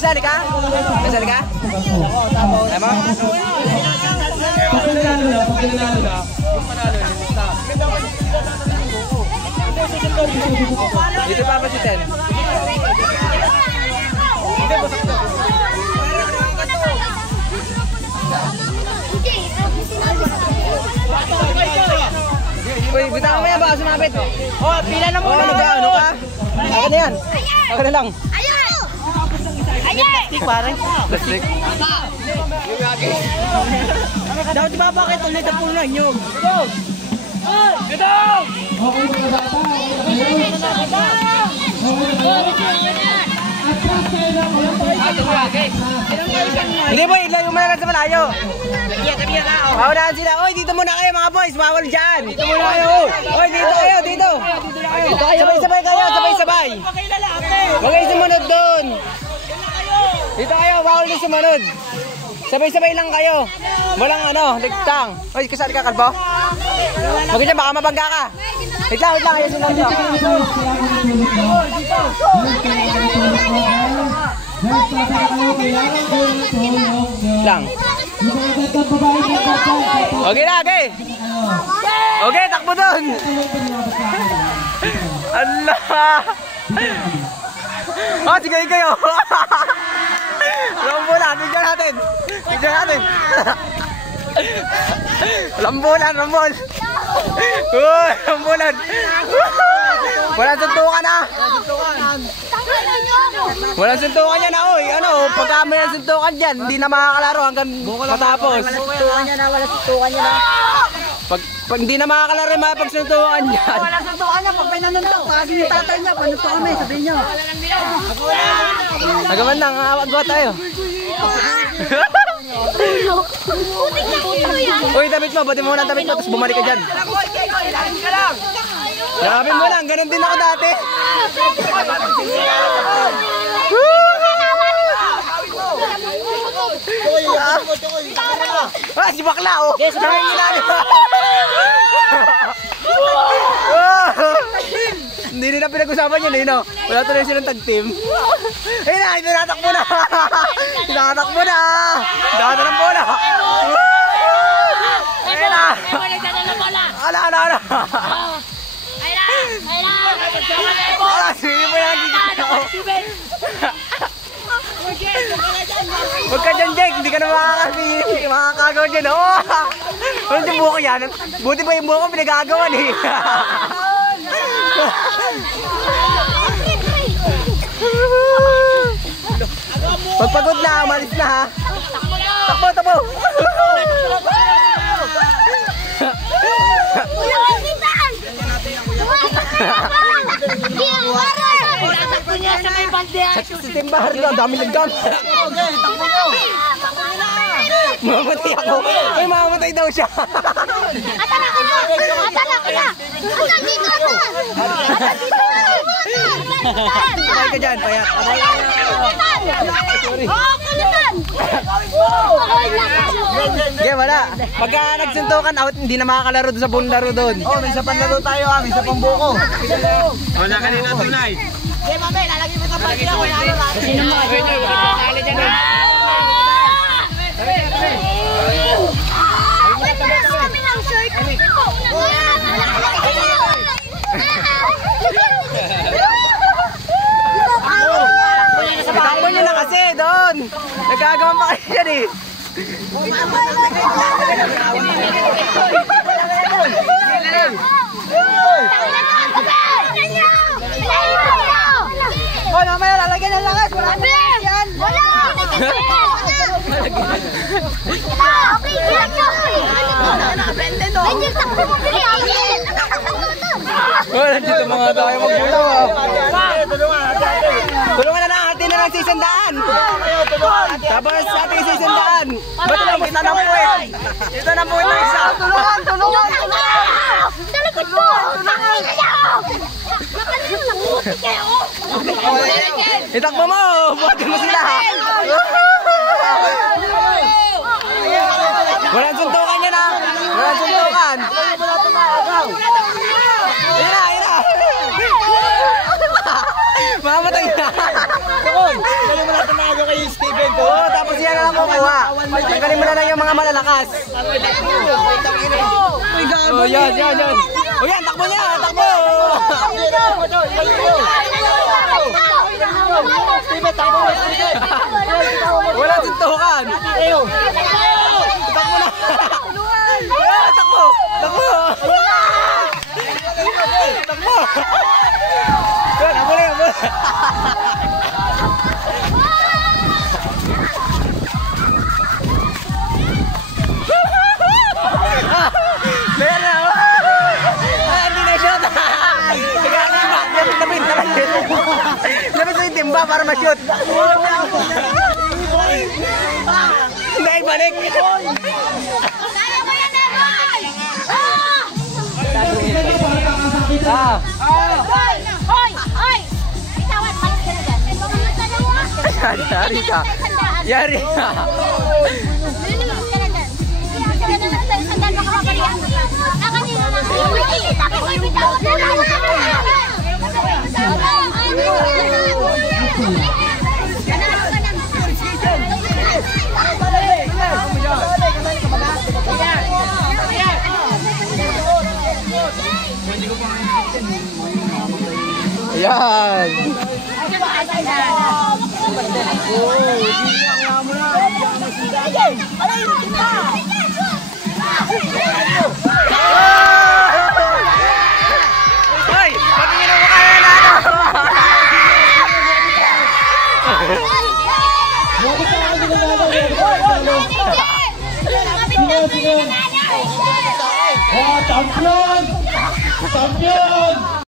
Kasali ka? Kasali ka? Ay mo? Pag nanalo na, yung panalo na, Dito pa si Ten. Uy, bitaw mo yan ba? Sumabit. Oh, pila na muna. Ano ka? Akin na yan. Akin na lang. Ayaw! Ayaw! Pare. Plastic. Dapat ibabakit ulit ang puno nyo. okay mga bata, Hindi boy, ilayo mo na lang sa malayo. Paunahan sila. Oy, dito muna kayo mga boys. Bawal dyan. Dito muna kayo. Oy, dito kayo, dito. Sabay-sabay kayo, sabay-sabay. Huwag kayo sumunod doon. Dito kayo, bawal din sumunod. Sabay-sabay lang kayo. Walang ligtang. Oy, kasali ka, kalbo? Huwag dyan, baka mabangga ka. Wait lang, ayun sila dito. Lang. Okay na, okay. Okay, takbo doon. Allah. Oh, sige kayo. Rambulan, bigyan natin. Bigyan natin. Rambulan, rambol. Uy, rambulan. Walang suntukan na. Walang suntukan yan na, oy. Pagka may suntukan dyan, hindi na makakalaro hanggang matapos. Walang suntukan niya na, walang suntukan niya na. Pag hindi na makakalaro yung mga pagsuntukan dyan. Walang suntukan niya, pag may nanuntok, kasi yung tatay niya, panuto kami, sabihin niyo. Nagaman lang, awag-awag tayo. Uy, damit mo, buti mo muna ang damit mo, tapos bumalik ka dyan. Yakapin mo lang, ganun din ako dati. Ah, si bakla, oh. Hindi nila pinag-usapan yun, no? Wala tuloy silang tag-team. Ayun na, tinatakbo na. Tinatakbo na. Tinatakbo na. Ayun na. Ala. Ala, sige mo yan. Huwag ka dyan, Jake. Hindi ka na makakagawa dyan. Ano yung buko yan? Buti ba yung buko pinagagawan eh. Pagpagod na, umalis na ha. Takbo. Sa timbar na, dami nagdam. Mamatay ako. Ay, mamatay daw siya. Atala ko na! Patay ka dyan, payat. Sige, wala. Pagka nagsuntukan out, hindi na makakalaro doon sa buong laro doon. Oh, may isa pang laro tayo, may isa pang buko. wala kanina tunay. Okay, mami, lalagay mo sa pagkila, wala natin. Sino mo? Nakakali dyan eh. Itakbo nyo na kasi doon. Nagkagawa pa kayo yan eh. Oh, mamaya lalagyan ng lakas. Wala na yan. Wala! Wala dito mga tayo magbulaw ah. Tulungan na lang, hati na lang sa 100. Tapos hati sa 100. Ba't lang kita ng puwet? Ito na puwet ng isa. Tulungan! Itakbo mo! Buhatin mo sila! Walang suntukan yan ha! Walang suntukan! Ayun na! Mamamatay na! Dali mo natin mga kayo. makuha. Tanggalin mo na lang yung mga malalakas. Oh, yan. Oh, yan, takbo niya, takbo. Wala suntukan. Takbo na. Takbo. Yan, abuli. Ayan na. Hindi na shoot. Lapit sa yung timba para ma-shoot. Hindi, balik. Yari ka. Yan. Hoy, patingin mo kaya na ano. Champion!